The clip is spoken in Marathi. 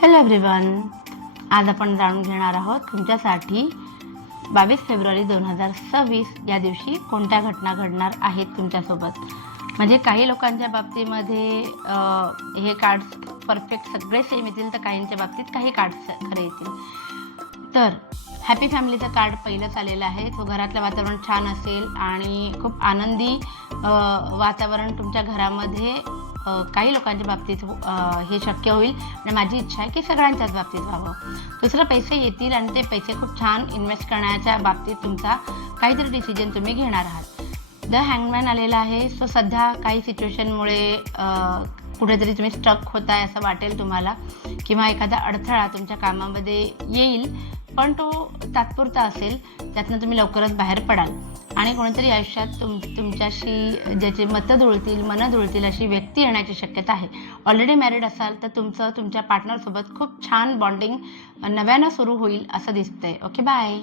हॅलो एव्हरीवन, आज आपण जाणून घेणार आहोत तुमच्यासाठी 22 फेब्रुवारी 2026 या दिवशी कोणत्या घटना घडणार आहेत तुमच्यासोबत. म्हणजे काही लोकांच्या बाबतीमध्ये हे कार्ड्स परफेक्ट सगळे सेम येतील, तर काहींच्या बाबतीत काही कार्ड्स खरे येतील. तर हॅपी फॅमिलीचं कार्ड पहिलंच आलेलं आहे. तो घरातलं वातावरण छान असेल आणि खूप आनंदी वातावरण तुमच्या घरामध्ये काही लोकांच्या बाबतीत हे शक्य होईल. आणि माझी इच्छा आहे की सगळ्यांच्याच बाबतीत व्हावं. दुसरं, पैसे येतील आणि ते पैसे खूप छान इन्व्हेस्ट करण्याच्या बाबतीत तुमचा काहीतरी डिसिजन तुम्ही घेणार आहात. द हँगमॅन आलेला आहे. सो सध्या काही सिच्युएशनमुळे कुठेतरी तुम्ही स्ट्रक होताय असं वाटेल तुम्हाला, किंवा एखादा अडथळा तुमच्या कामामध्ये येईल, पण तो तात्पुरता असेल. त्यातनं तुम्ही लवकरच बाहेर पडाल आणि कोणीतरी आयुष्यात तुमच्याशी ज्याचे मतं जुळतील अशी व्यक्ती येण्याची शक्यता आहे. ऑलरेडी मॅरिड असाल तर तुमच्या पार्टनरसोबत खूप छान बॉन्डिंग नव्यानं सुरू होईल असं दिसतंय. Okay, bye.